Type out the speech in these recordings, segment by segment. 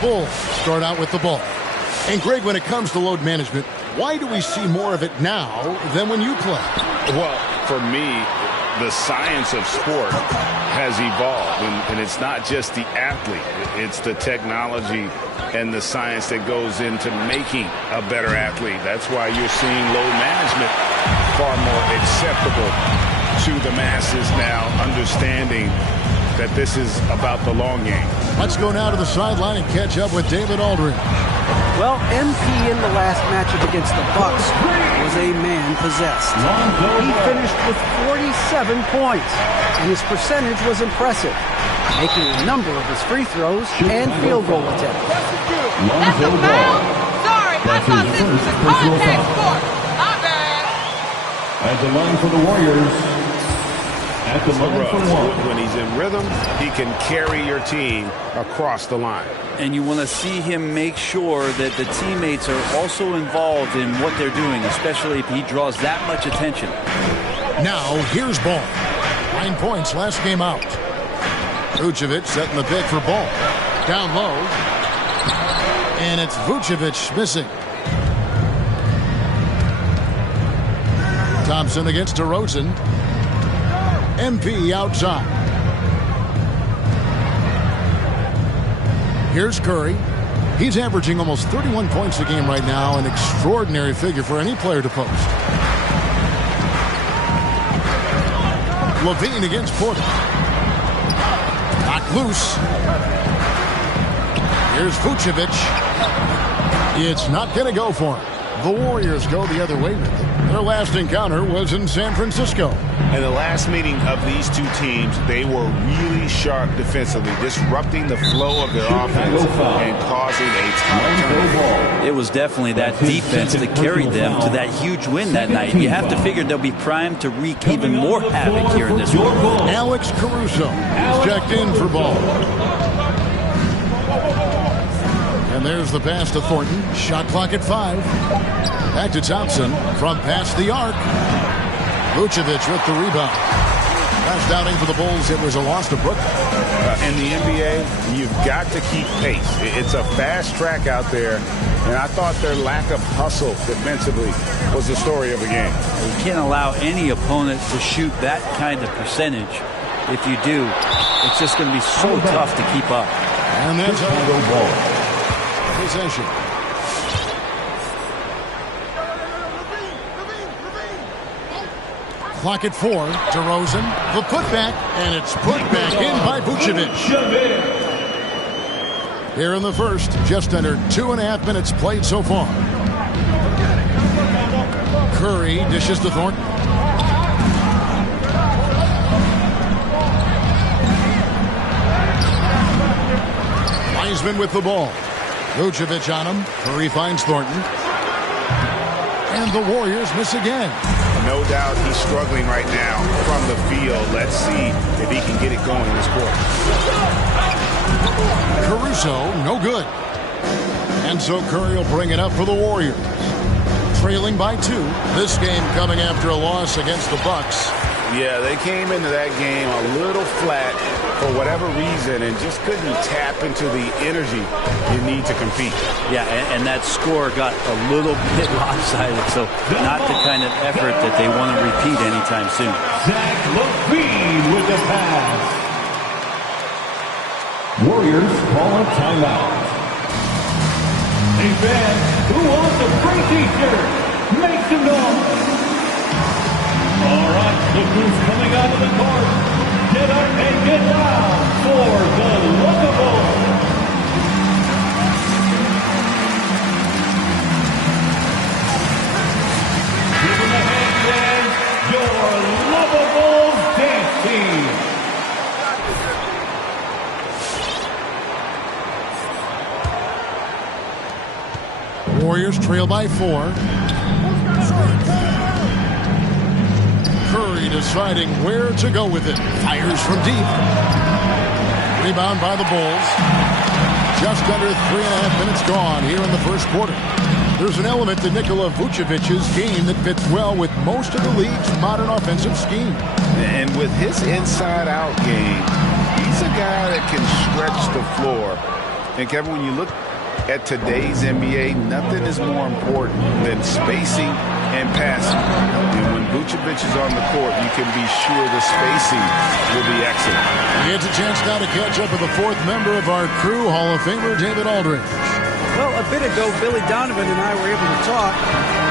Bulls start out with the ball. And Greg, when it comes to load management, why do we see more of it now than when you play? Well, for me, the science of sport has evolved, and it's not just the athlete. It's the technology and the science that goes into making a better athlete. That's why you're seeing load management far more acceptable to the masses now, understanding that this is about the long game. Let's go now to the sideline and catch up with David Aldridge. Well, MP in the last matchup against the Bucks was a man possessed. He finished with 47 points, and his percentage was impressive, making a number of his free throws and field goal attempts. That's a foul? Sorry, I thought this was a contact sport. My bad. At the line for the Warriors. At the line for one. When he's in rhythm, he can carry your team across the line. And you want to see him make sure that the teammates are also involved in what they're doing, especially if he draws that much attention. Now, here's Ball. 9 points last game out. Vucevic setting the pick for Ball. Down low. And it's Vucevic missing. Thompson against DeRozan. MP outside. Here's Curry. He's averaging almost 31 points a game right now, an extraordinary figure for any player to post. Levine against Porter. Knocked loose. Here's Vucevic. It's not going to go for him. The Warriors go the other way with it. Their last encounter was in San Francisco. In the last meeting of these two teams, they were really sharp defensively, disrupting the flow of their offense and causing a ton of turnover. It was definitely that defense that carried them to that huge win that night. You have to figure they'll be primed to wreak even more havoc here in this one. Alex Caruso is checked in for Ball. And there's the pass to Thornton. Shot clock at 5. Back to Thompson from past the arc. Vucevic with the rebound. Last outing for the Bulls, it was a loss to Brooklyn. In the NBA, you've got to keep pace. It's a fast track out there, and I thought their lack of hustle defensively was the story of the game. You can't allow any opponent to shoot that kind of percentage. If you do, it's just going to be so tough to keep up. And that's a ball. Possession. Clock at 4. DeRozan, the putback, and it's put back in by Vucevic. Here in the first, just under 2.5 minutes played so far. Curry dishes to Thornton. Wiseman with the ball. Vucevic on him. Curry finds Thornton. And the Warriors miss again. No doubt he's struggling right now from the field. Let's see if he can get it going this quarter. Caruso, no good. And so Curry will bring it up for the Warriors. Trailing by 2. This game coming after a loss against the Bucks. Yeah, they came into that game a little flat for whatever reason and just couldn't tap into the energy you need to compete. Yeah, and that score got a little bit lopsided, so not the kind of effort that they want to repeat anytime soon. Zach LaVine with the pass. Warriors call a timeout. Hey fans, who wants a free t-shirt? Make some noise. All right, look who's coming out of the court. Get up and get down for the Lovables. Give them a hand, fans. Your Lovables dance team. Warriors trail by 4. Curry deciding where to go with it. Fires from deep. Rebound by the Bulls. Just under 3.5 minutes gone here in the first quarter. There's an element to Nikola Vucevic's game that fits well with most of the league's modern offensive scheme. And with his inside-out game, he's a guy that can stretch the floor. And Kevin, when you look at today's NBA, nothing is more important than spacing and passing. And when Vucevic is on the court, you can be sure the spacing will be excellent. He gets a chance now to catch up with the fourth member of our crew, Hall of Famer David Aldridge. Well, a bit ago, Billy Donovan and I were able to talk.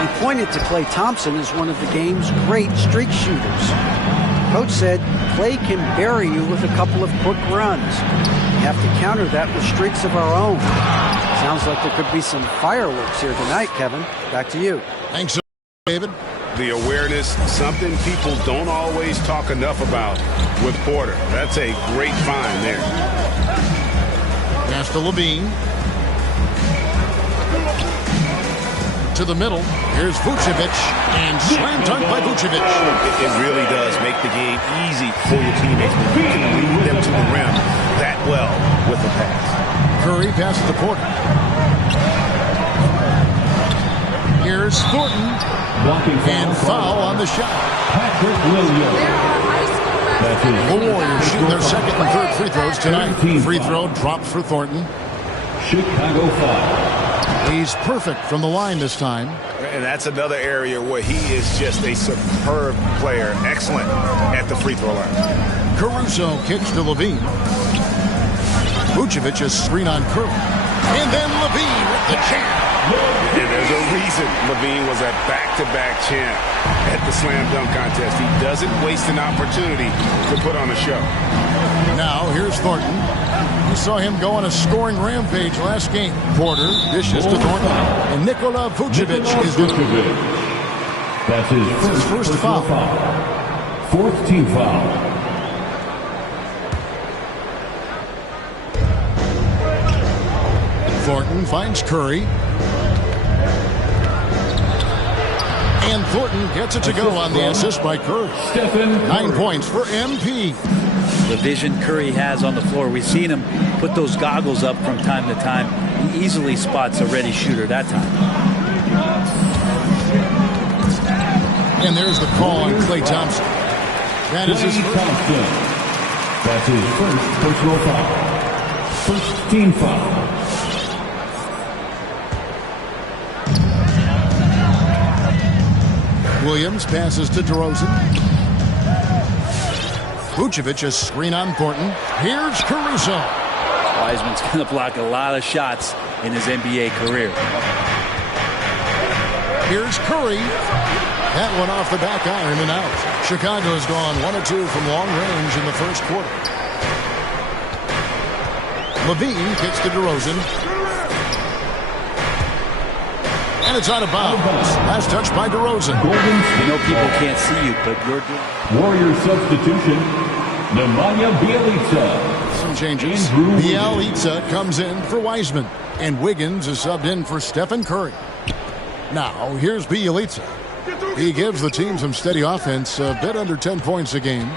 He pointed to Klay Thompson as one of the game's great streak shooters. Coach said Klay can bury you with a couple of quick runs. We have to counter that with streaks of our own. Sounds like there could be some fireworks here tonight, Kevin. Back to you. Thanks, David. The awareness, something people don't always talk enough about with Porter. That's a great find there. Pass to Levine. To the middle. Here's Vucevic. And slam dunk by Vucevic. It really does make the game easy for your teammates when you can lead them to the rim that well with a pass. Curry passes to Porter. Here's Thornton. And foul on the shot. Patrick Williams. The Warriors shooting their second and third free throws tonight. Free throw dropped for Thornton. Chicago foul. He's perfect from the line this time. And that's another area where he is just a superb player. Excellent at the free throw line. Caruso kicks to Levine. Vucevic is screen on Curry. And then Levine with the champ. And there's a reason Levine was a back-to-back champ at the slam dunk contest. He doesn't waste an opportunity to put on a show. Now here's Thornton. We saw him go on a scoring rampage last game. Porter dishes to Thornton. And Nikola Vucevic is doing it. That's his first foul. Fourth team foul. Thornton finds Curry. And Thornton gets it to go on the assist by Curry. 9 points for MP. The vision Curry has on the floor. We've seen him put those goggles up from time to time. He easily spots a ready shooter that time. And there's the call on Klay Thompson. That is his first. That's his first personal foul. First team foul. Williams passes to DeRozan. Vucevic, a screen on Thornton. Here's Caruso. Wiseman's going to block a lot of shots in his NBA career. Here's Curry. That one off the back iron and out. Chicago's gone 1 of 2 from long range in the first quarter. Levine kicks to DeRozan. And it's out of bounds. Last touch by DeRozan. You know people can't see you, but you're doing. Warrior substitution. Nemanja Bjelica. Some changes. Bjelica comes in for Wiseman. And Wiggins is subbed in for Stephen Curry. Now, here's Bjelica. He gives the team some steady offense, a bit under 10 points a game.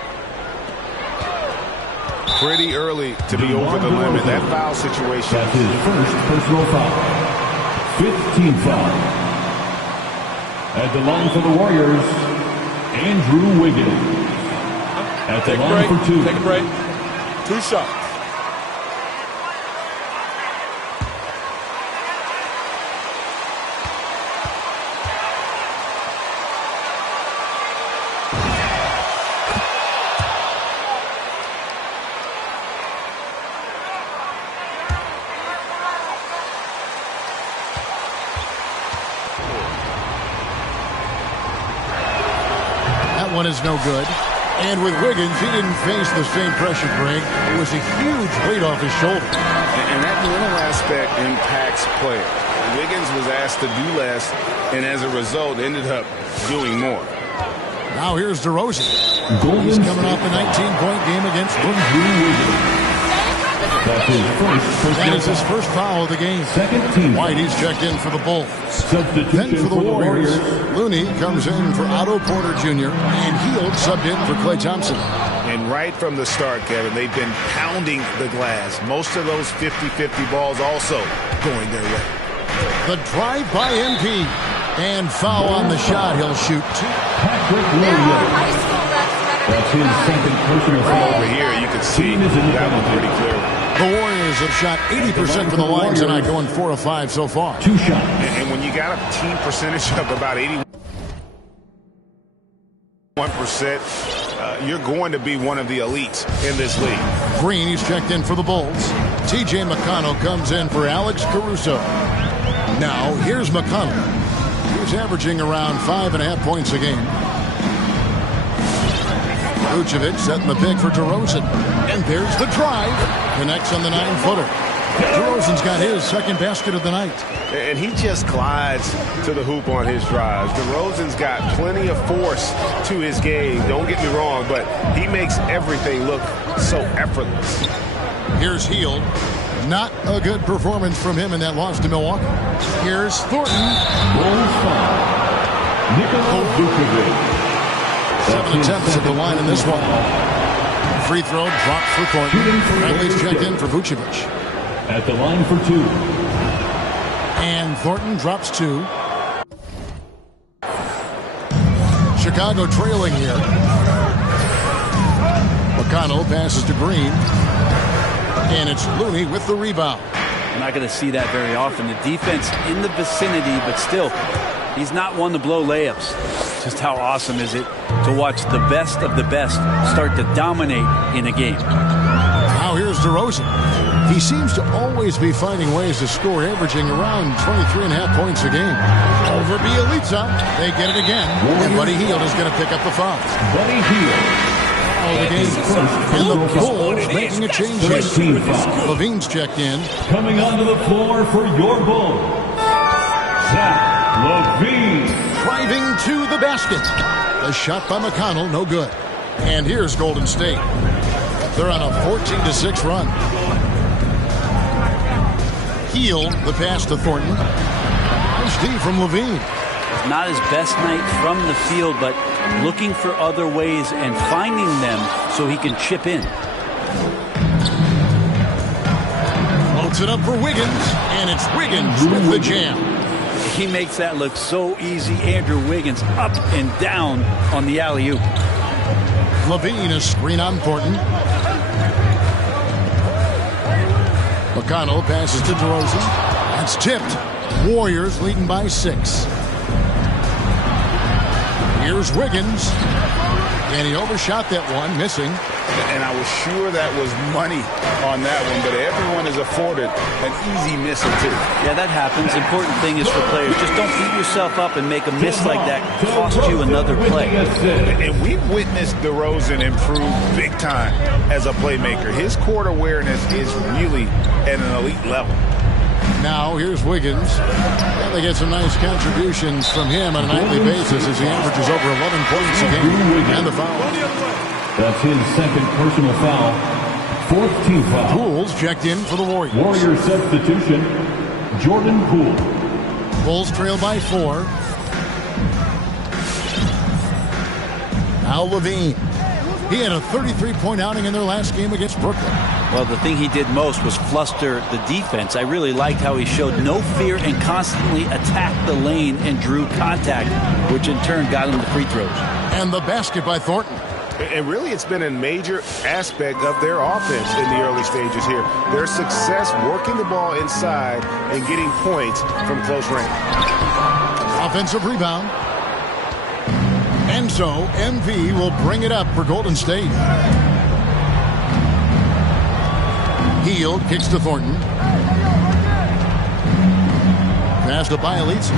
Pretty early to be over the limit. That foul situation. That's his first personal foul. 15 foul. At the line for the Warriors, Andrew Wiggins. At the line for 2. Take a break. 2 shots. One is no good. And with Wiggins, he didn't face the same pressure, Greg. It was a huge weight off his shoulder. And that mental aspect impacts players. Wiggins was asked to do less, and as a result, ended up doing more. Now here's DeRozan. He's coming off a 19-point game against Andrew Wiggins. That's his first That is his first foul of the game. Second team. White, he's checked in for the Bulls. Substitution Then for the Warriors, Looney comes in for Otto Porter Jr. and Hield subbed in for Klay Thompson. And right from the start, Kevin, they've been pounding the glass. Most of those 50-50 balls also going their way. The drive by MP. And foul on the shot. He'll shoot two. Patrick Williams. That's his second personal foul. Over here, you can see that one pretty clearly. The Warriors have shot 80% from the line tonight, going 4 of 5 so far. Two shots. And when you got a team percentage of about 81%, you're going to be one of the elites in this league. Green, he's checked in for the Bulls. T.J. McConnell comes in for Alex Caruso. Now, here's McConnell. He's averaging around 5.5 points a game. Vucevic setting the pick for DeRozan. And there's the drive. Connects on the 9-footer. DeRozan's got his second basket of the night. And he just glides to the hoop on his drives. DeRozan's got plenty of force to his game. Don't get me wrong, but he makes everything look so effortless. Here's Hield. Not a good performance from him in that loss to Milwaukee. Here's Thornton. Bulls foul. Nikola Vucevic. 7 attempts at the line in this one. Free throw dropped for Thornton. Bradley's checked in for Vucevic. At the line for two. And Thornton drops 2. Chicago trailing here. McConnell passes to Green. And it's Looney with the rebound. I'm not going to see that very often. The defense in the vicinity, but still, he's not one to blow layups. Just how awesome is it to watch the best of the best start to dominate in a game. Now here's DeRozan. He seems to always be finding ways to score, averaging around 23.5 points a game. Over Bielitsa. They get it again. And Buddy Hield is going to pick up the foul. Buddy Hield. The game. And the Bulls making a change here. Levine's checked in. Coming onto the floor for your Bulls, Zach LaVine. Driving to the basket. The shot by McConnell, no good. And here's Golden State. They're on a 14-6 run. Hield, the pass to Thornton. Nice D from Levine. Not his best night from the field, but looking for other ways and finding them so he can chip in. Floats it up for Wiggins, and it's Wiggins with the jam. He makes that look so easy. Andrew Wiggins up and down on the alley-oop. Levine, a screen on Thornton. McConnell passes to DeRozan. That's tipped. Warriors leading by 6. Here's Wiggins. And he overshot that one, missing. And I was sure that was money on that one, but everyone is afforded an easy miss or two. Yeah, that happens. Important thing is for players, just don't beat yourself up and make a miss like that cost you another play. And we've witnessed DeRozan improve big time as a playmaker. His court awareness is really at an elite level. Now here's Wiggins. And they get some nice contributions from him on a nightly basis as he averages over 11 points a game. And the foul. That's his second personal foul. Fourth team foul. Poole's checked in for the Warriors. Warriors substitution, Jordan Poole. Bulls trail by 4. Now Levine. He had a 33-point outing in their last game against Brooklyn. Well, the thing he did most was fluster the defense. I really liked how he showed no fear and constantly attacked the lane and drew contact, which in turn got him the free throws. And the basket by Thornton. And really, it's been a major aspect of their offense in the early stages here. Their success working the ball inside and getting points from close range. Offensive rebound. And so, MP will bring it up for Golden State. Hield kicks to Thornton. Pass to Bielitsa.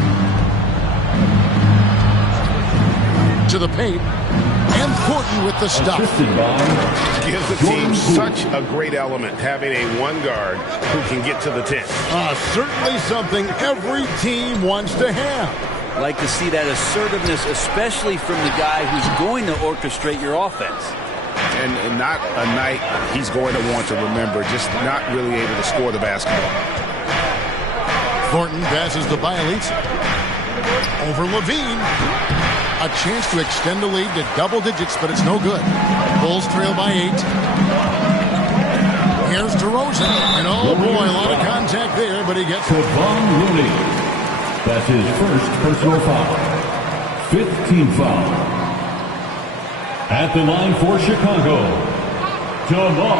To the paint. And Thornton with the stop. Gives the team such a great element, having a one guard who can get to the 10. Certainly something every team wants to have. Like to see that assertiveness, especially from the guy who's going to orchestrate your offense. and not a night he's going to want to remember, just not really able to score the basketball. Thornton passes to Bialitz. Over Levine. A chance to extend the lead to double digits, but it's no good. Bulls trail by 8. Here's DeRozan. And oh boy, a lot of contact there, but he gets it. Von Rooney. That's his first personal foul. 15th foul. At the line for Chicago, DeMar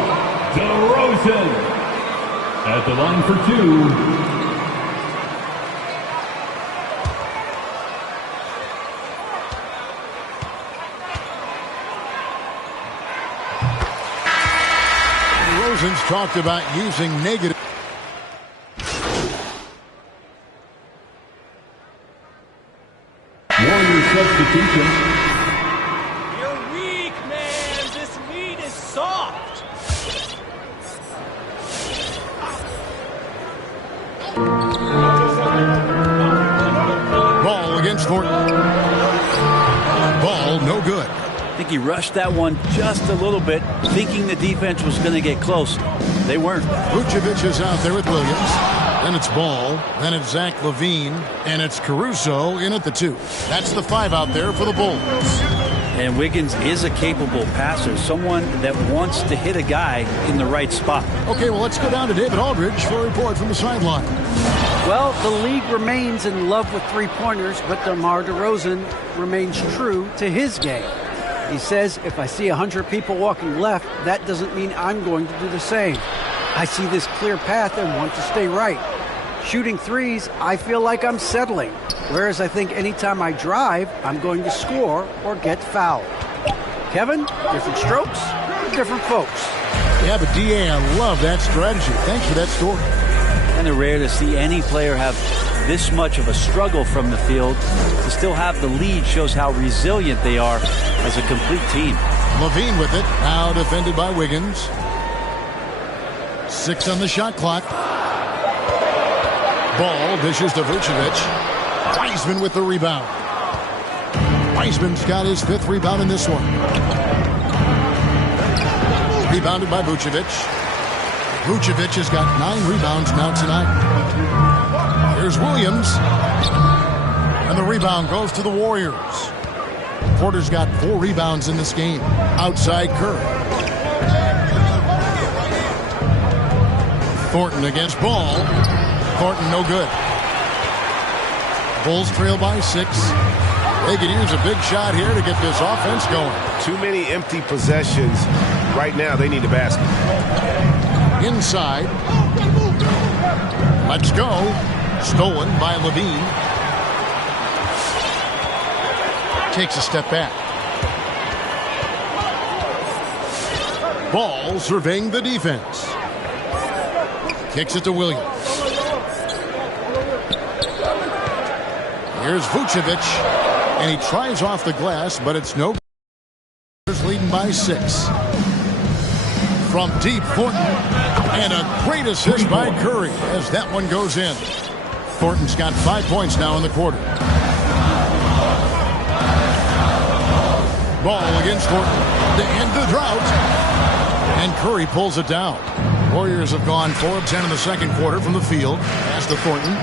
DeRozan. At the line for 2. DeRozan's talked about using negative. Warrior substitution. You're weak, man. This meat is soft. Ball against Thornton. Ball no good. I think he rushed that one just a little bit, thinking the defense was going to get close. They weren't. Vucevic is out there with Williams. Then it's Ball. Then it's Zach LaVine. And it's Caruso in at the 2. That's the 5 out there for the Bulls. And Wiggins is a capable passer, someone that wants to hit a guy in the right spot. Okay, well, let's go down to David Aldridge for a report from the sideline. Well, the league remains in love with three-pointers, but DeMar DeRozan remains true to his game. He says, if I see 100 people walking left, that doesn't mean I'm going to do the same. I see this clear path and want to stay right. Shooting threes, I feel like I'm settling. Whereas I think anytime I drive, I'm going to score or get fouled. Kevin, different strokes, different folks. Yeah, but DA, I love that strategy. Thanks for that story. And it's rare to see any player have this much of a struggle from the field. To still have the lead shows how resilient they are as a complete team. LaVine with it, now defended by Wiggins. 6 on the shot clock. Ball dishes to Vucevic. Wiseman with the rebound. Wiseman's got his 5th rebound in this one. Rebounded by Vucevic. Vucevic has got 9 rebounds now tonight. Here's Williams. And the rebound goes to the Warriors. Porter's got 4 rebounds in this game. Outside Curry. Thornton against Ball. Thornton no good. Bulls trail by 6. They could use a big shot here to get this offense going. Too many empty possessions. Right now, they need a basket. Inside. Let's go. Stolen by LaVine. Takes a step back. Ball surveying the defense. Kicks it to Williams. Here's Vucevic. And he tries off the glass, but it's no good. Leading by 6. From deep, Thornton. And a great assist by Curry as that one goes in. Thornton's got 5 points now in the quarter. Ball against Thornton to end the drought. And Curry pulls it down. Warriors have gone 4 of 10 in the second quarter from the field. Pass to Thornton.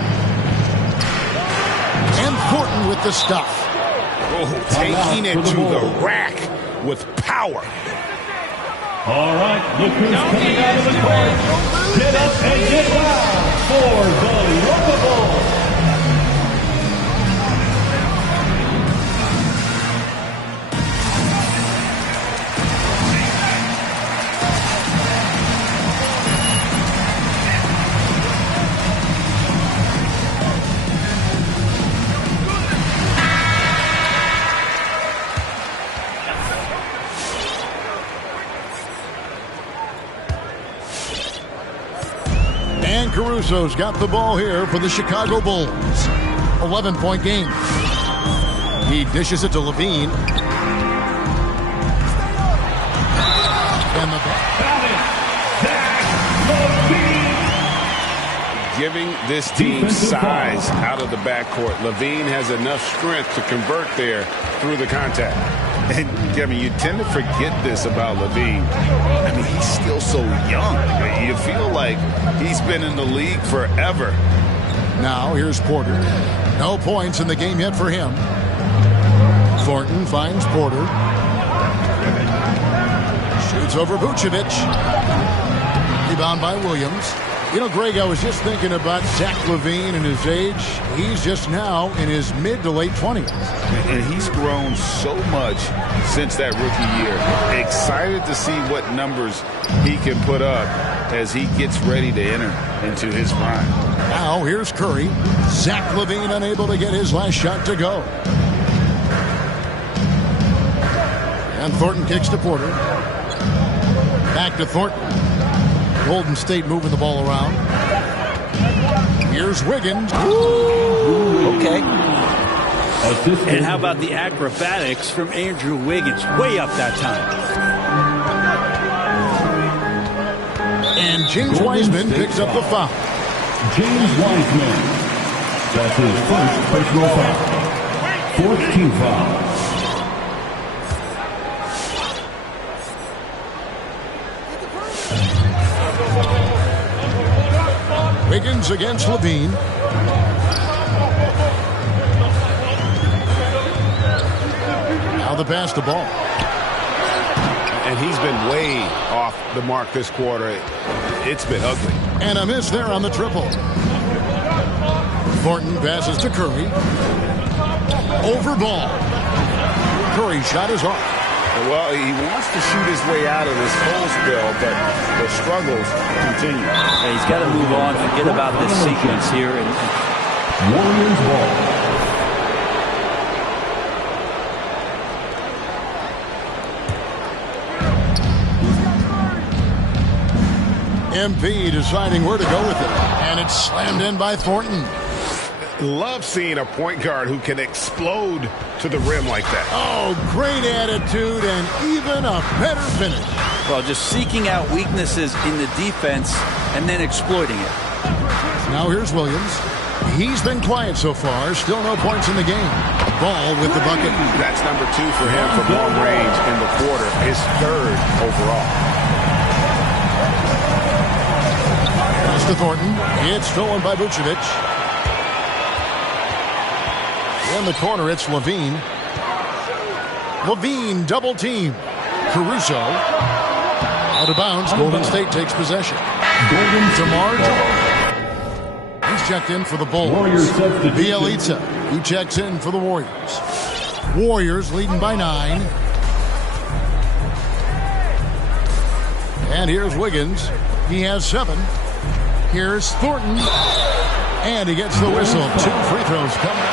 And Thornton with the stuff. Oh, taking it to the rack with power. All right, look who's coming out of the court. Get up and get loud for the Locables. Caruso's got the ball here for the Chicago Bulls. 11-point game. He dishes it to LaVine. And the Giving this team size out of the backcourt. LaVine has enough strength to convert there through the contact. And, Kevin, you tend to forget this about Levine. I mean, he's still so young. You feel like he's been in the league forever. Now, here's Porter. No points in the game yet for him. Thornton finds Porter. Shoots over Vucevic. Rebound by Williams. You know, Greg, I was just thinking about Zach LaVine and his age. He's just now in his mid to late 20s. And he's grown so much since that rookie year. Excited to see what numbers he can put up as he gets ready to enter into his prime. Now, here's Curry. Zach LaVine unable to get his last shot to go. And Thornton kicks to Porter. Back to Thornton. Golden State moving the ball around. Here's Wiggins. Okay. And how about the acrobatics from Andrew Wiggins? Way up that time. And James Wiseman picks up the foul. James Wiseman. That's his first personal foul. Fourth team foul. Wiggins against Levine. Now the pass to Ball. And he's been way off the mark this quarter. It's been ugly. And a miss there on the triple. Thornton passes to Curry. Over Ball. Curry's shot is off. Well, he wants to shoot his way out of this cold spell, but the struggles continue. Yeah, he's got to move on, forget about this sequence here. Warriors ball. MP deciding where to go with it. And it's slammed in by Thornton. Love seeing a point guard who can explode to the rim like that. Oh, great attitude and even a better finish. Well, just seeking out weaknesses in the defense and then exploiting it. Now here's Williams. He's been quiet so far. Still no points in the game. Ball with the bucket. That's number 2 for him from long range in the quarter. His 3rd overall. Pass to Thornton. It's stolen by Vucevic. In the corner, it's Levine. Levine double team. Caruso. Out of bounds. Golden State takes possession. DeMar DeRozan. He's checked in for the Bulls. Bielitsa. He checks in for the Warriors. Warriors leading by 9. And here's Wiggins. He has 7. Here's Thornton. And he gets the whistle. 2 free throws coming.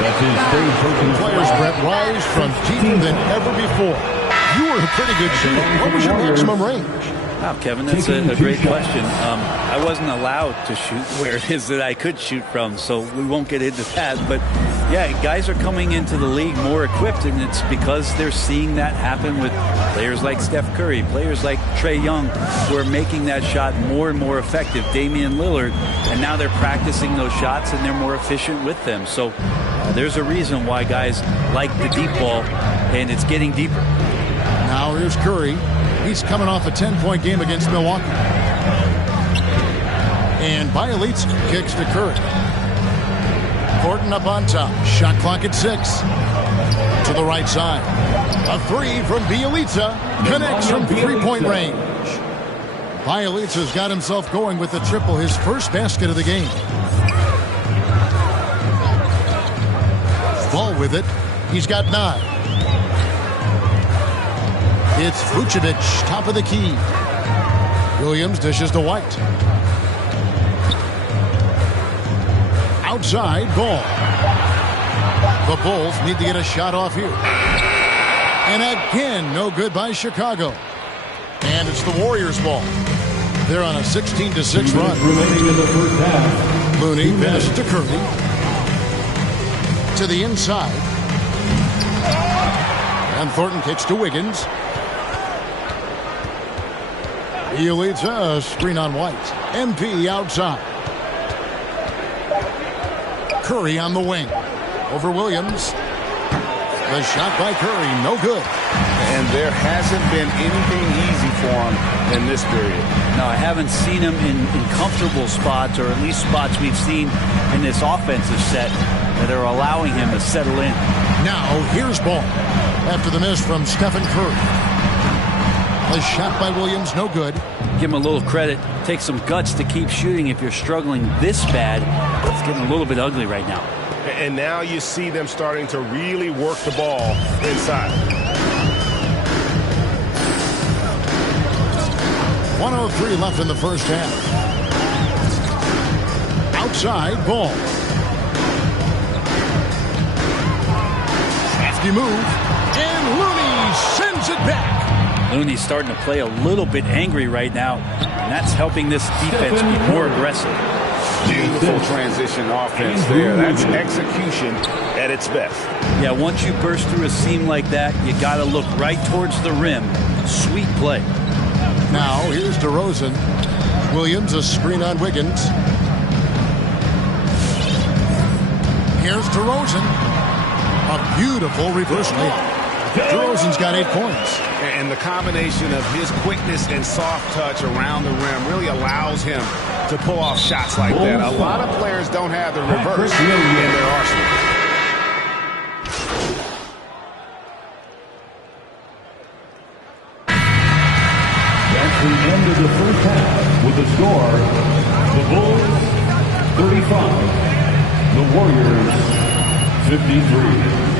That's his third personal Players, Brett, rise from deeper than ever before. You were in pretty good shape. What was your maximum range? Wow, Kevin, that's a great question. I wasn't allowed to shoot where it is that I could shoot from, so we won't get into that. But, yeah, guys are coming into the league more equipped, and it's because they're seeing that happen with players like Steph Curry, players like Trae Young, who are making that shot more and more effective, Damian Lillard, and now they're practicing those shots, and they're more efficient with them. So there's a reason why guys like the deep ball, and it's getting deeper. Now here's Curry. He's coming off a 10-point game against Milwaukee. And Bielitsa kicks to Curry. Thornton up on top. Shot clock at 6. To the right side. A 3 from Bielitsa. Connects from 3-point range. Bielitsa's got himself going with the triple. His first basket of the game. Ball with it. He's got 9. It's Vucevic, top of the key. Williams dishes to White. Outside, Ball. The Bulls need to get a shot off here. And again, no good by Chicago. And it's the Warriors' ball. They're on a 16-6 run. Remaining in the first half. Looney passes to Curry. To the inside. And Thornton kicks to Wiggins. He leads a screen on White. MP outside. Curry on the wing. Over Williams. The shot by Curry, no good. And there hasn't been anything easy for him in this period. No, I haven't seen him in comfortable spots, or at least spots we've seen in this offensive set that are allowing him to settle in. Now, here's ball. After the miss from Stephen Curry. The shot by Williams, no good. Give him a little credit. Take some guts to keep shooting if you're struggling this bad. It's getting a little bit ugly right now. And now you see them starting to really work the ball inside. 1:03 left in the first half. Outside ball. Crafty move. And Looney sends it back. Looney's starting to play a little bit angry right now, and that's helping this defense be more aggressive. Beautiful transition offense there. That's execution at its best. Yeah, once you burst through a seam like that, you got to look right towards the rim. Sweet play. Now, here's DeRozan. Williams, a screen on Wiggins. Here's DeRozan. A beautiful reverse layup. DeRozan's got 8 points. And the combination of his quickness and soft touch around the rim really allows him to pull off shots like that. A lot of players don't have the reverse in their arsenal. That's the end of the first half with the score, the Bulls 35, the Warriors 53.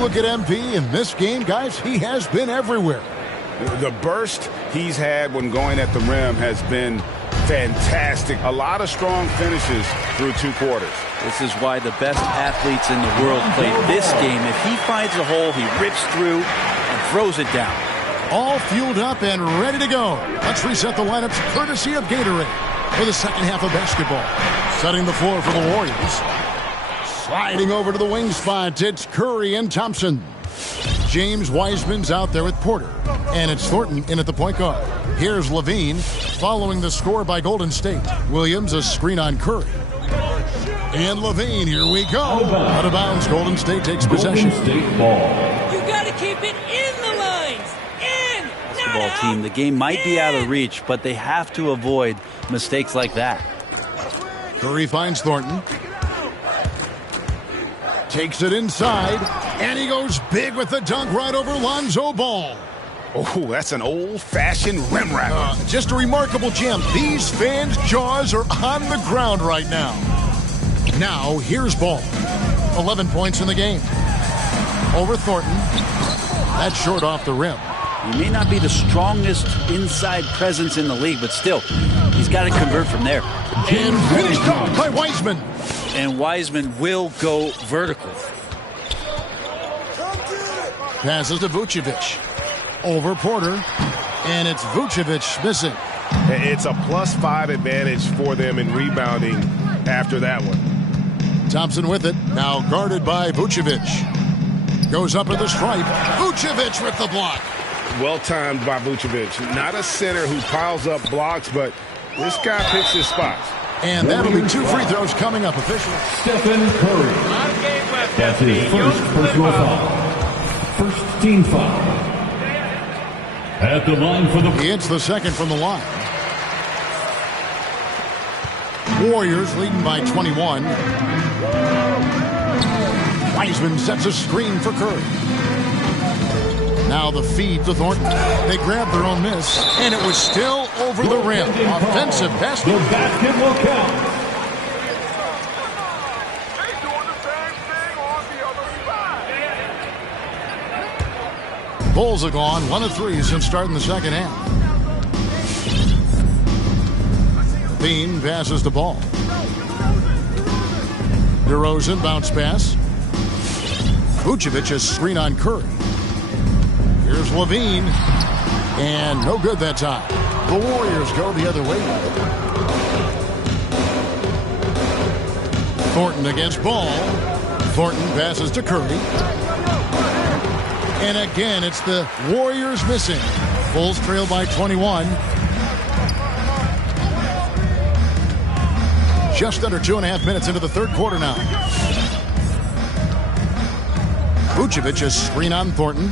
Look at MP in this game, guys. He has been everywhere. The burst he's had when going at the rim has been fantastic. A lot of strong finishes through 2 quarters. This is why the best athletes in the world play this game. If he finds a hole, he rips through and throws it down. All fueled up and ready to go. Let's reset the lineups courtesy of Gatorade for the second half of basketball. Setting the floor for the Warriors. Sliding over to the wing spot, it's Curry and Thompson. James Wiseman's out there with Porter. And it's Thornton in at the point guard. Here's Levine following the score by Golden State. Williams a screen on Curry. And Levine, here we go. Out of bounds, Golden State takes possession. Golden State ball. You gotta keep it in the lines. In, not Basketball out. team, the game might be out of reach, but they have to avoid mistakes like that. Curry finds Thornton. Takes it inside, and he goes big with the dunk right over Lonzo Ball. Oh, that's an old-fashioned rim wrap. Just a remarkable gem. These fans' jaws are on the ground right now. Now, here's Ball. 11 points in the game. Over Thornton. That's short off the rim. He may not be the strongest inside presence in the league, but still, he's got to convert from there. And finished off by Wiseman. And Wiseman will go vertical. Passes to Vucevic. Over Porter. And it's Vucevic missing. It's a +5 advantage for them in rebounding after that one. Thompson with it. Now guarded by Vucevic. Goes up at the stripe. Vucevic with the block. Well timed by Vucevic. Not a center who piles up blocks, but this guy picks his spots. And that'll be 2 free throws coming up officially. Stephen Curry. That's his first personal foul. First team foul. At the line for the... He hits the second from the line. Warriors leading by 21. Wiseman sets a screen for Curry. Now the feed to Thornton. They grabbed their own miss, and it was still over the rim. Offensive basket. The basket will count. Bulls are gone 1 of 3 since starting the second half. Bean passes the ball. DeRozan bounce pass. Vucevic a screen on Curry. Here's Levine. And no good that time. The Warriors go the other way. Thornton against Ball. Thornton passes to Curry. And again, it's the Warriors missing. Bulls trail by 21. Just under 2.5 minutes into the third quarter now. Vucevic a screen on Thornton.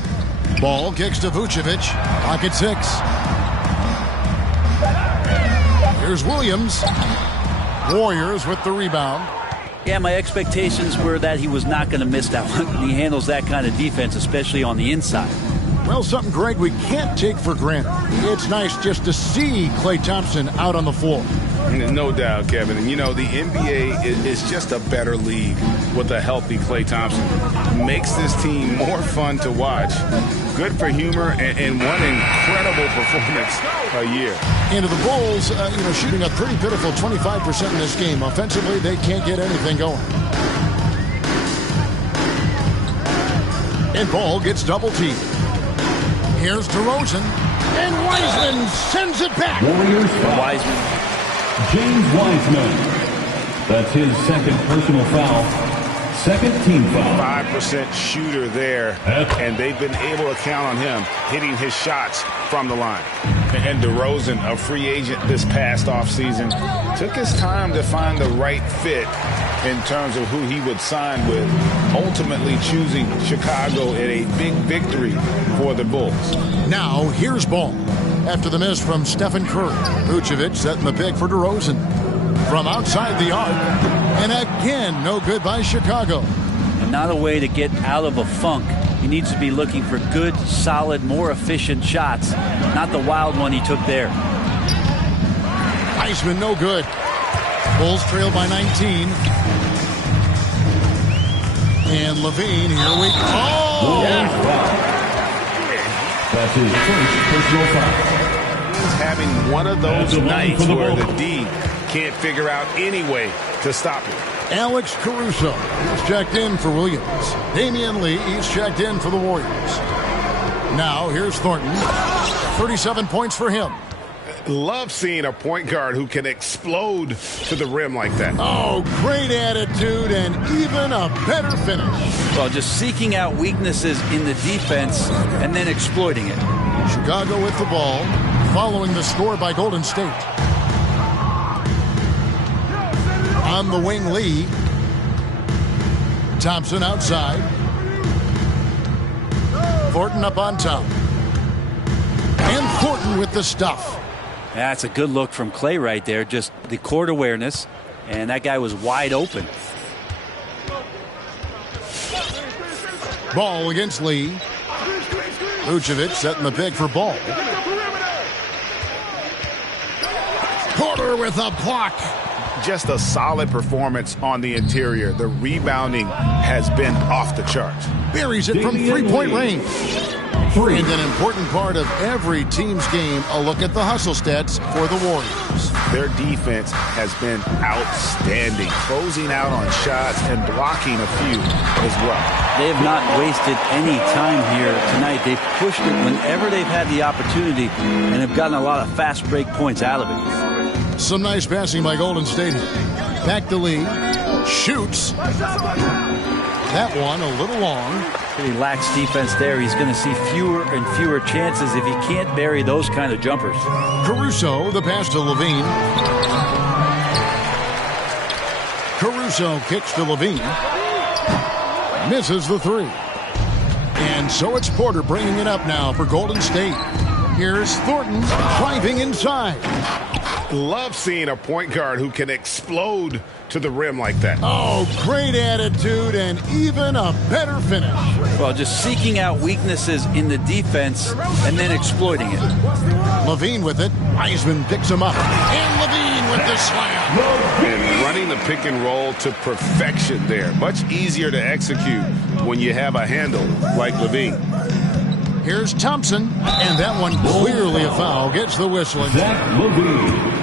Ball kicks to Vucevic. Pocket 6. Here's Williams. Warriors with the rebound. Yeah, my expectations were that he was not going to miss that one. He handles that kind of defense, especially on the inside. Well, something, Greg, we can't take for granted. It's nice just to see Klay Thompson out on the floor. No doubt, Kevin. And, you know, the NBA is just a better league with a healthy Klay Thompson. Makes this team more fun to watch. Good for humor and one incredible performance a year. And to the Bulls, shooting a pretty pitiful 25% in this game. Offensively, they can't get anything going. And Ball gets double-teamed. Here's DeRozan. And Wiseman sends it back. Warriors foul. Wiseman. James Wiseman. That's his second personal foul. Second team foul. 5% shooter there, and they've been able to count on him hitting his shots from the line. And DeRozan, a free agent this past offseason, took his time to find the right fit in terms of who he would sign with, ultimately choosing Chicago in a big victory for the Bulls. Now, here's Ball. After the miss from Stephen Curry, Vucevic setting the pick for DeRozan. From outside the arc, and again, no good by Chicago. And not a way to get out of a funk. He needs to be looking for good, solid, more efficient shots, not the wild one he took there. Wiseman, no good. Bulls trail by 19. And Levine, here we go. Oh! Yeah. That's his first personal foul. He's having one of those nights where the D can't figure out any way to stop him. Alex Caruso is checked in for Williams. Damian Lee is checked in for the Warriors. Now, here's Thornton. 37 points for him. Love seeing a point guard who can explode to the rim like that. Oh, great attitude and even a better finish. Well, just seeking out weaknesses in the defense and then exploiting it. Chicago with the ball, following the score by Golden State. On the wing, Lee. Thompson outside. Thornton up on top. And Thornton with the stuff. That's a good look from Klay right there. Just the court awareness. And that guy was wide open. Ball against Lee. Vucevic setting the pick for Ball. Porter with a block. Just a solid performance on the interior. The rebounding has been off the charts. Buries it from three-point range. And an important part of every team's game, a look at the hustle stats for the Warriors. Their defense has been outstanding, closing out on shots and blocking a few as well. They have not wasted any time here tonight. They've pushed it whenever they've had the opportunity and have gotten a lot of fast break points out of it. Some nice passing by Golden State. Back to Lee. Shoots. That one a little long. Pretty lax defense there. He's going to see fewer and fewer chances if he can't bury those kind of jumpers. Caruso, the pass to Levine. Caruso kicks to Levine. Misses the three. And so it's Porter bringing it up now for Golden State. Here's Thornton driving inside. Love seeing a point guard who can explode to the rim like that. Oh, great attitude and even a better finish. Well, just seeking out weaknesses in the defense and then exploiting it. Levine with it. Wiseman picks him up. And Levine with the slam. And running the pick and roll to perfection there. Much easier to execute when you have a handle like Levine. Here's Thompson, and that one clearly a foul. Gets the whistle. Zach Levine.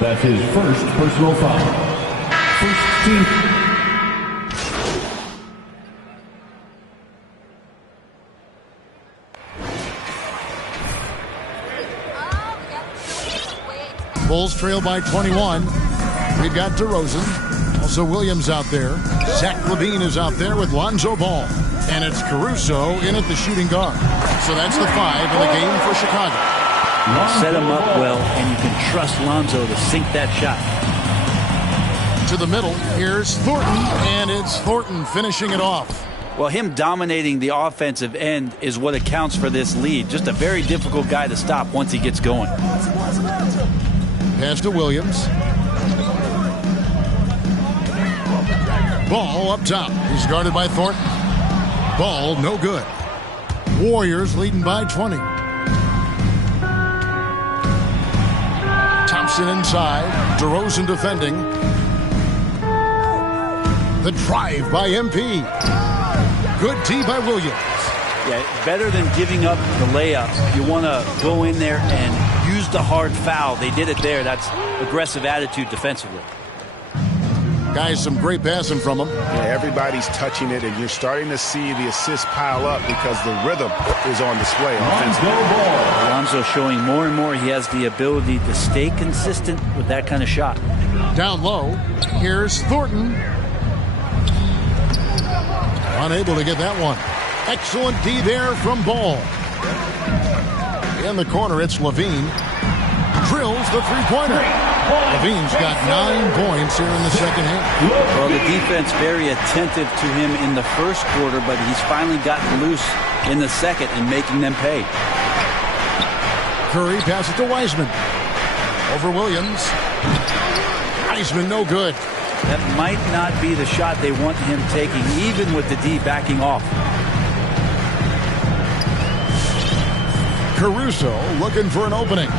That's his first personal foul. First team. Bulls trail by 21. We've got DeRozan. Also Williams out there. Zach LaVine is out there with Lonzo Ball. And it's Caruso in at the shooting guard. So that's the 5 in the game for Chicago. Set him up well, and you can trust Lonzo to sink that shot. To the middle, here's Thornton, and it's Thornton finishing it off. Well, him dominating the offensive end is what accounts for this lead. Just a very difficult guy to stop once he gets going. Pass to Williams. Ball up top. He's guarded by Thornton. Ball no good. Warriors leading by 20. Thompson inside. DeRozan defending. The drive by MP. Good tee by Williams. Yeah, better than giving up the layup. You want to go in there and use the hard foul. They did it there. That's aggressive attitude defensively. Guys, some great passing from him. Yeah, everybody's touching it, and you're starting to see the assists pile up because the rhythm is on display offensively. Alonzo showing more and more he has the ability to stay consistent with that kind of shot. Down low, here's Thornton. Unable to get that one. Excellent D there from Ball. In the corner, it's LaVine. Drills the three-pointer. LaVine's got 9 points here in the second half. Well, the defense very attentive to him in the first quarter, but he's finally gotten loose in the second and making them pay. Curry passes to Wiseman. Over Williams. Wiseman no good. That might not be the shot they want him taking, even with the D backing off. Caruso looking for an opening.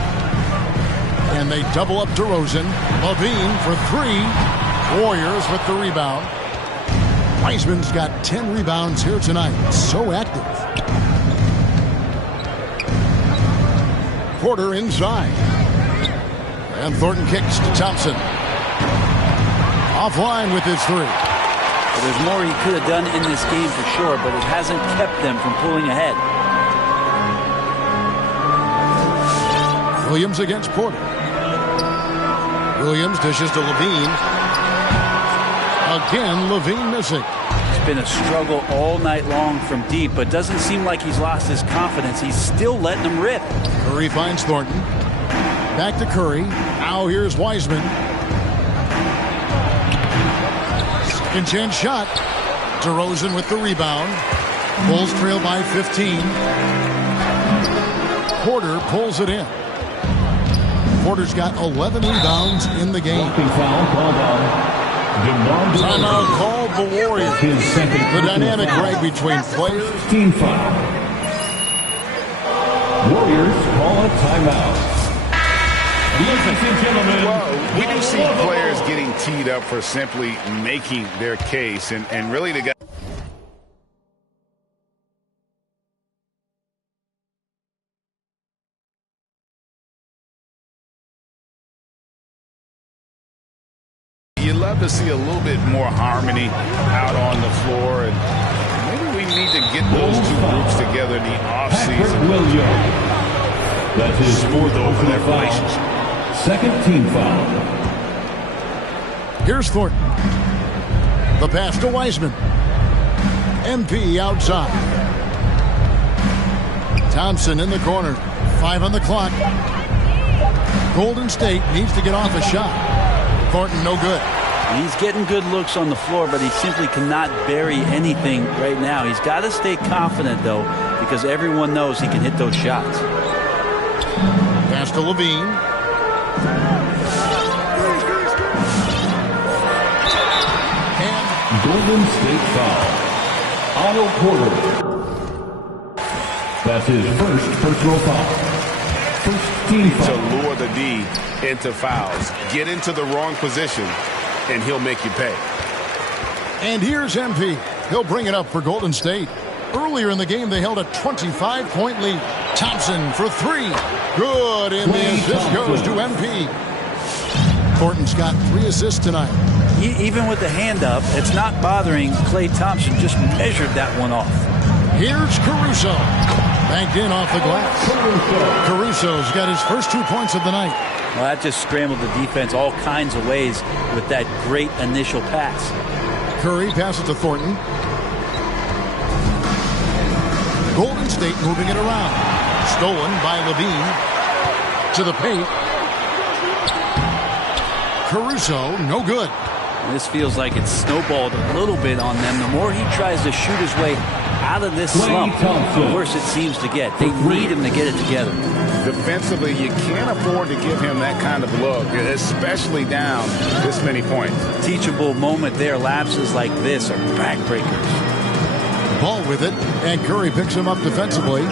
And they double up DeRozan. LaVine for 3. Warriors with the rebound. Wiseman's got 10 rebounds here tonight. So active. Porter inside. And Thornton kicks to Thompson. Offline with his 3. Well, there's more he could have done in this game for sure, but it hasn't kept them from pulling ahead. Williams against Porter. Williams dishes to LaVine. Again, LaVine missing. It's been a struggle all night long from deep, but doesn't seem like he's lost his confidence. He's still letting them rip. Curry finds Thornton. Back to Curry. Now here's Wiseman. Second chance shot. DeRozan with the rebound. Bulls trail by 15. Porter pulls it in. Porter's got 11 rebounds in the game. Timeout called the Warriors. The dynamic break between players. Team foul. Warriors call a timeout. Ladies and gentlemen, Well, we do see players getting teed up for simply making their case, and really the guy. You love to see a little bit more harmony out on the floor, and maybe we need to get those two groups together in the offseason. That is Smooth over their relationship. Second team foul. Here's Thornton. The pass to Wiseman. MP outside. Thompson in the corner. 5 on the clock. Golden State needs to get off a shot. Thornton no good. He's getting good looks on the floor, but he simply cannot bury anything right now. He's got to stay confident, though, because everyone knows he can hit those shots. Pass to LaVine. Golden State foul. Otto Porter. That's his first personal foul. First team foul. To lure the D into fouls. Get into the wrong position, and he'll make you pay. And here's MP. He'll bring it up for Golden State. Earlier in the game, they held a 25-point lead. Thompson for 3. Good, and the assist goes to MP. Thornton's got 3 assists tonight. Even with the hand up, it's not bothering Klay Thompson. Just measured that one off. Here's Caruso. Banked in off the glass. Caruso's got his first 2 points of the night. Well, that just scrambled the defense all kinds of ways with that great initial pass. Curry passes to Thornton. Golden State moving it around. Stolen by Levine. To the paint. Caruso, no good. This feels like it's snowballed a little bit on them. The more he tries to shoot his way out of this slump, the worse it seems to get. They need him to get it together. Defensively, you can't afford to give him that kind of look, especially down this many points. Teachable moment there. Lapses like this are backbreakers. Ball with it, and Curry picks him up defensively.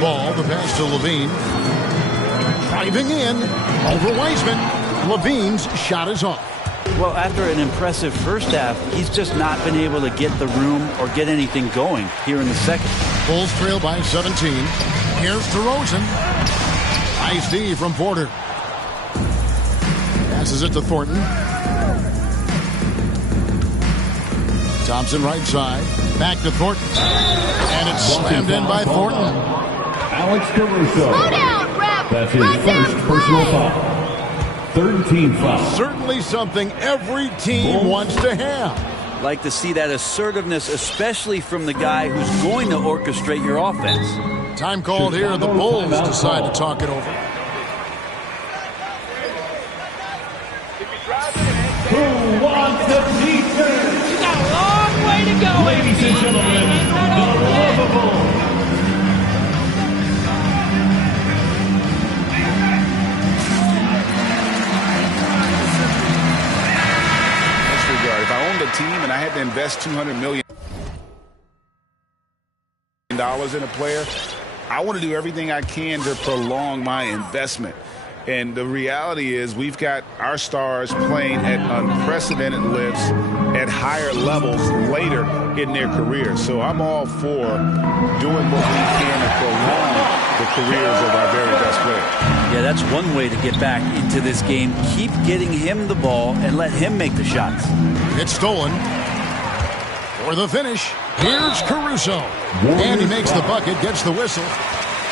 Ball, the pass to Levine. Driving in, over Wiseman. Levine's shot is off. Well, after an impressive first half, he's just not been able to get the room or get anything going here in the second. Bulls trail by 17. Here's DeRozan. Nice D from Porter. Passes it to Thornton. Thompson right side. Back to Thornton. And it's slammed in by Thornton. Alex Caruso. Slow down, ref. That's his first personal foul. Third team foul. Certainly something every team wants to have. Like to see that assertiveness, especially from the guy who's going to orchestrate your offense. Time called here. The Bulls decide to talk it over. Who wants the defense? You got a long way to go. Ladies and gentlemen, the lovable. If I owned a team and I had to invest $200 million in a player, I want to do everything I can to prolong my investment. And the reality is we've got our stars playing at unprecedented lifts at higher levels later in their career. So I'm all for doing what we can to prolong the careers of our very best players. Yeah, that's one way to get back into this game. Keep getting him the ball and let him make the shots. It's stolen. For the finish, here's Caruso. And he makes the bucket, gets the whistle.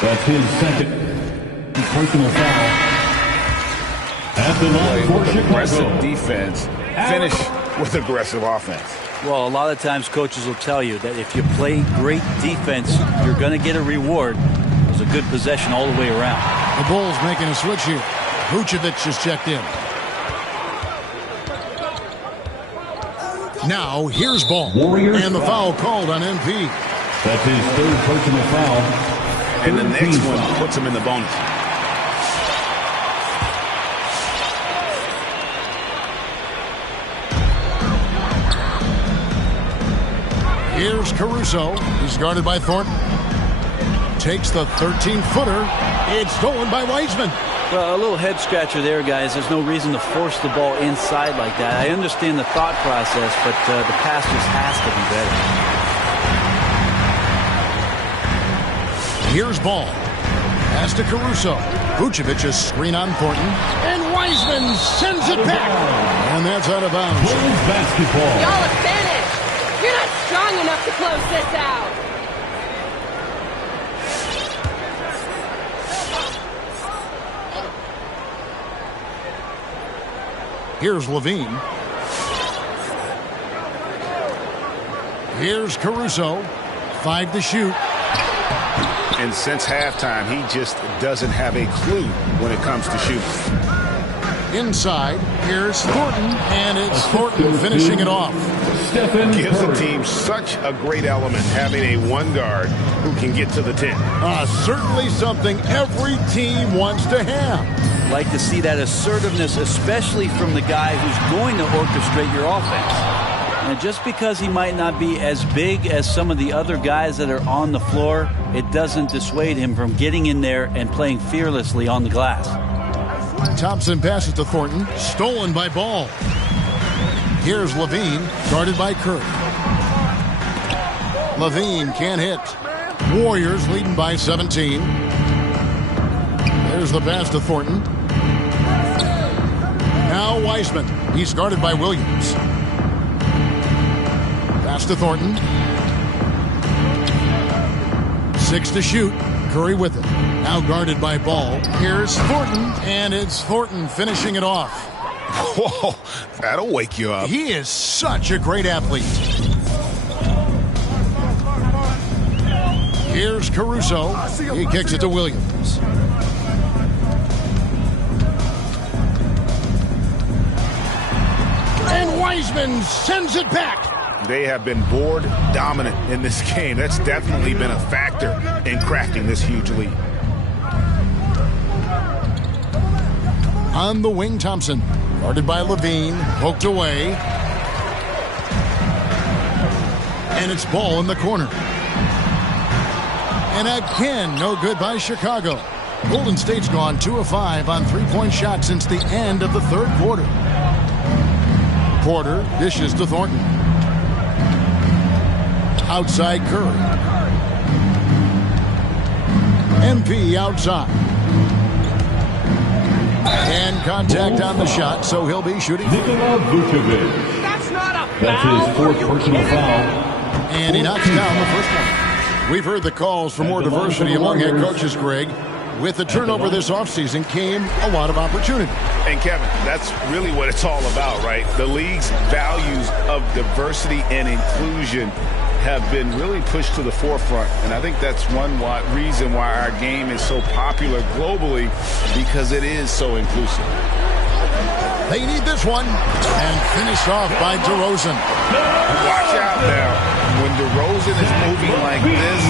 That's his second personal foul. At the line for with aggressive Chicago. defense, finish with aggressive offense. Well, a lot of times coaches will tell you that if you play great defense, you're going to get a reward. It was a good possession all the way around. The Bulls making a switch here. Vucevic is checked in. Now, here's Ball. Warriors And the foul called on MP. That's his third personal foul. And the next team one foul. puts him in the bonus. Here's Caruso. He's guarded by Thornton. Takes the 13-footer. It's stolen by Wiseman. Well, a little head scratcher there, guys. There's no reason to force the ball inside like that. I understand the thought process, but the pass just has to be better. Here's Ball. Pass to Caruso. Vucevic is screen on Thornton. And Wiseman sends it back. And that's out of bounds. Bulls basketball. Y'all are finished. You're not strong enough to close this out. Here's Levine. Here's Caruso. 5 to shoot. And since halftime, he just doesn't have a clue when it comes to shooting. Inside, here's Thornton, and it's Thornton finishing it off. Stephen Gives the Curry. team such a great element having a one guard who can get to the 10. Certainly something every team wants to have. Like to see that assertiveness, especially from the guy who's going to orchestrate your offense. And just because he might not be as big as some of the other guys that are on the floor, it doesn't dissuade him from getting in there and playing fearlessly on the glass. Thompson passes to Thornton, stolen by Ball. Here's Levine, guarded by Curry. Levine can't hit. Warriors leading by 17. There's the pass to Thornton. Now Wiseman. He's guarded by Williams. Pass to Thornton. 6 to shoot. Curry with it. Now guarded by Ball. Here's Thornton, and it's Thornton finishing it off. Whoa, that'll wake you up. He is such a great athlete. Here's Caruso. He kicks it to Williams. And Wiseman sends it back. They have been board dominant in this game. That's definitely been a factor in crafting this huge lead. On the wing, Thompson. Guarded by Levine. Poked away. And it's Ball in the corner. And again, no good by Chicago. Golden State's gone 2 of 5 on three-point shots since the end of the third quarter. Porter dishes to Thornton. Outside Curry. MP outside. And contact on the shot, so he'll be shooting. Nikola Vucevic. That's not a foul. That's his fourth personal foul. And he knocks down the first one. We've heard the calls for more diversity among head coaches, Greg. With the turnover this offseason came a lot of opportunity. And Kevin, that's really what it's all about, right? The league's values of diversity and inclusion have been really pushed to the forefront. And I think that's one reason why our game is so popular globally, because it is so inclusive. They need this one. And finished off by DeRozan. Watch out now. When DeRozan is moving like this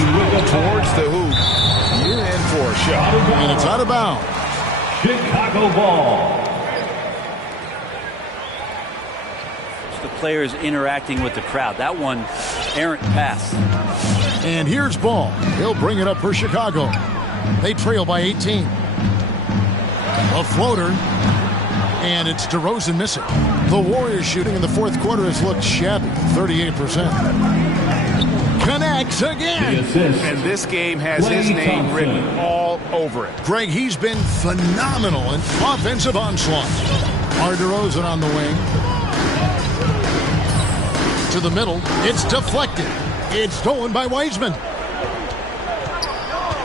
towards the hoop, you're in for a shot. And it's out of bounds. Chicago ball. The players interacting with the crowd. That one, errant pass. And here's Ball. He'll bring it up for Chicago. They trail by 18. A floater. And it's DeRozan missing. The Warriors shooting in the fourth quarter has looked shabby, 38%. Connects again. And this game has his name written all over it. Greg, he's been phenomenal in offensive onslaught. Our DeRozan on the wing. To the middle. It's deflected. It's stolen by Wiseman.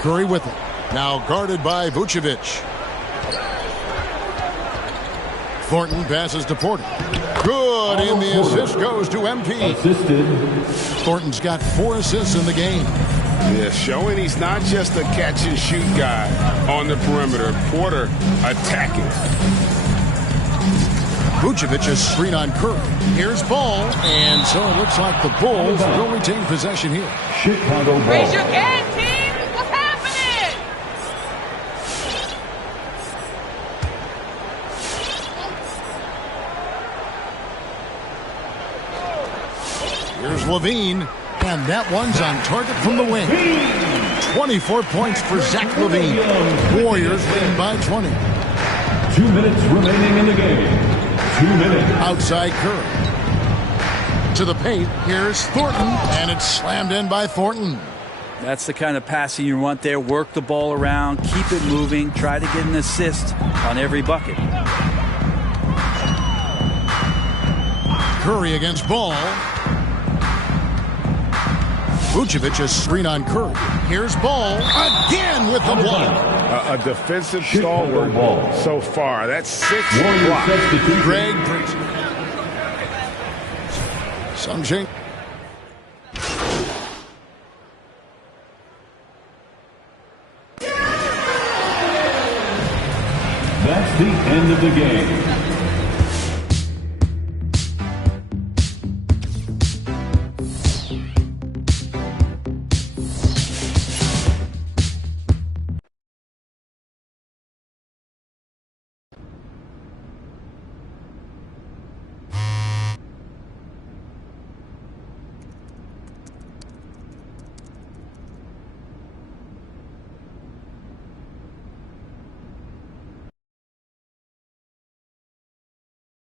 Curry with it. Now guarded by Vucevic. Thornton passes to Porter. Good, and the assist goes to MP. Assisted. Thornton's got 4 assists in the game. Yeah, showing he's not just a catch-and-shoot guy on the perimeter. Porter attacking. Vucevic is screen on Curry. Here's Ball, and so it looks like the Bulls will retain possession here. Chicago ball. Raise your hand, team. What's happening? Here's Levine, and that one's on target from the wing. 24 points for Zach Levine. Warriors lead by 20. 2 minutes remaining in the game. 2 minutes. Outside Curry. To the paint, here's Thornton, and it's slammed in by Thornton. That's the kind of passing you want there. Work the ball around, keep it moving, try to get an assist on every bucket. Curry against Ball. Vucevic is screen on Curry. Here's Ball again with the block. A defensive stalwart so far. That's 6 Warriors blocks. substitution. Greg brings some change. That's the end of the game.